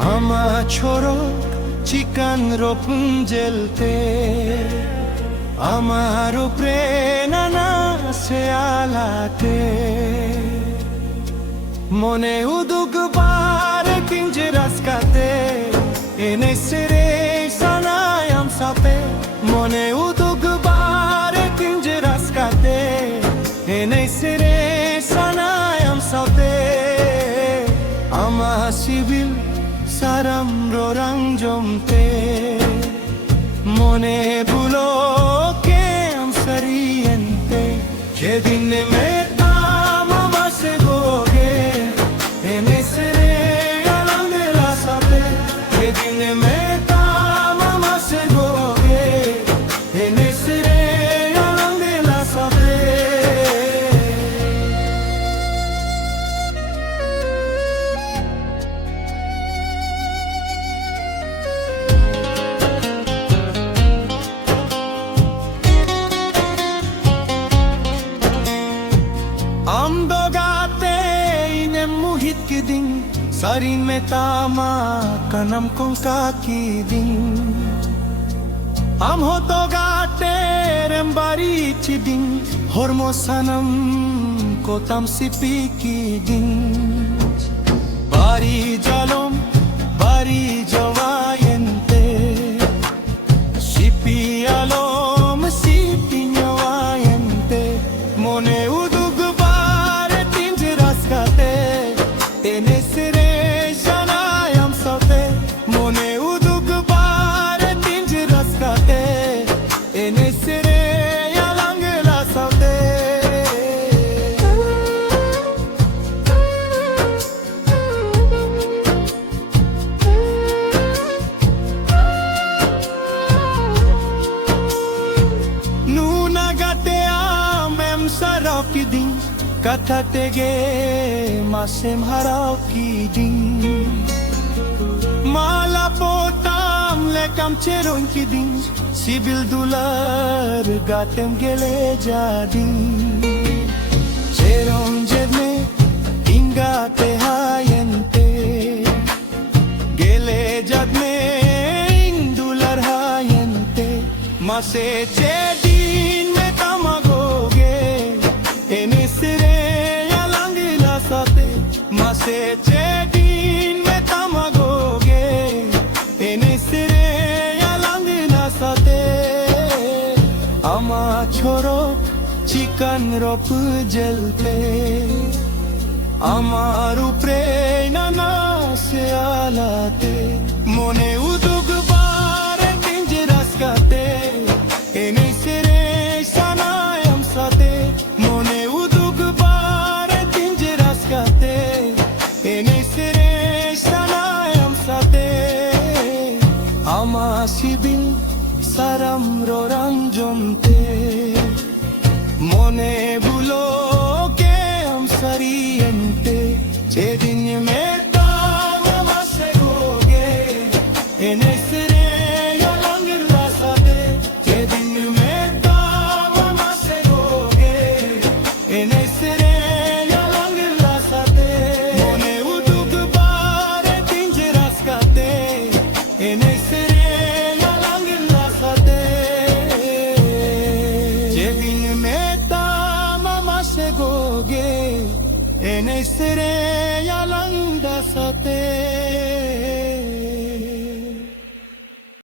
Ama chorok chikan Rapunzelte আমার উপরে নানা সে আলাতে মনে উদুগ বারে কিঞ্জে রাস্কাতে এনে সেরে সানায়াম সাপে মনে উদুগ বারে কিঞ্জে রাস্কাতে এনে সেরে সানায়াম সাপে আমা সিবিল সারাম রোরাং জমতে মনে বুলো che dinne me ama se goge e ne sere alande la sape che dinne me ama se goge e ne sere alande la sape Sarin me tama kanam kong kakiding Am hoto gate rembari chiding Hormo sanam kotam sipikiding Bari jalom bari jawayente Sipi alom sipi nyawayente Mone udug bare tinje raskate Enesere Kata tege masem harau kiding Mala potam lekam cheron kiding Sibil dular gatem gele jading Cheron jedne inga te hayente Gele jadne ing dular hayente Mase chedin me tamagoge Ene sere Mase chedin me tamagoge ene sere alangila sate ama choro chikan Rapunzelte amar upre nana se alate mone udug bare tinje raskate ene sere sanayam sate mone udug bare tinje raskate Sibil saram rorang jomte mone bulo ke am sariente chedin me tama se goge ene sere yalang rasate chedin me tama se goge ene sere yalang rasate mone udug bare tinje raskate ene sere Ene sere yalang dasate